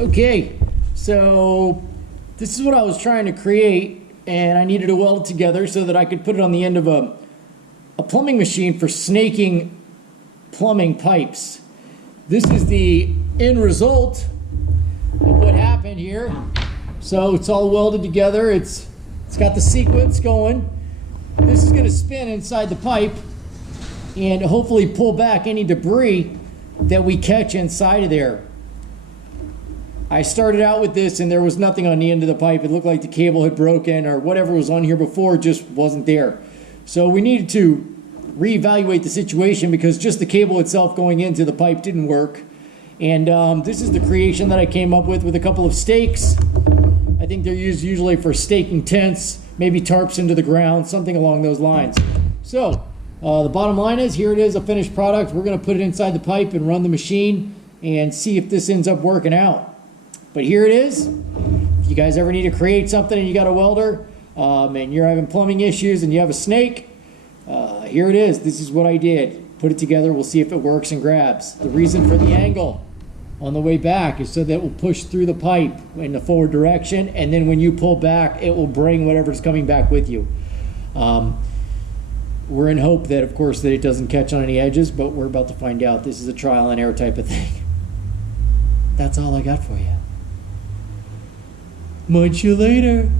Okay, so this is what I was trying to create, and I needed to weld it together so that I could put it on the end of a plumbing machine for snaking plumbing pipes. This is the end result of what happened here. So it's all welded together. It's got the sequence going. This is going to spin inside the pipe and hopefully pull back any debris that we catch inside of there. I started out with this and there was nothing on the end of the pipe. It looked like the cable had broken or whatever was on here before just wasn't there. So we needed to reevaluate the situation because just the cable itself going into the pipe didn't work. And this is the creation that I came up with a couple of stakes. I think they're used usually for staking tents, maybe tarps into the ground, something along those lines. So the bottom line is, here it is, a finished product. We're going to put it inside the pipe and run the machine and see if this ends up working out. But here it is. If you guys ever need to create something and you got a welder and you're having plumbing issues and you have a snake, here it is. This is what I did. Put it together. We'll see if it works and grabs. The reason for the angle on the way back is so that it will push through the pipe in the forward direction, and then when you pull back, it will bring whatever's coming back with you. We're in hope that, of course, that it doesn't catch on any edges, but we're about to find out. This is a trial and error type of thing. That's all I got for you. Munch you later.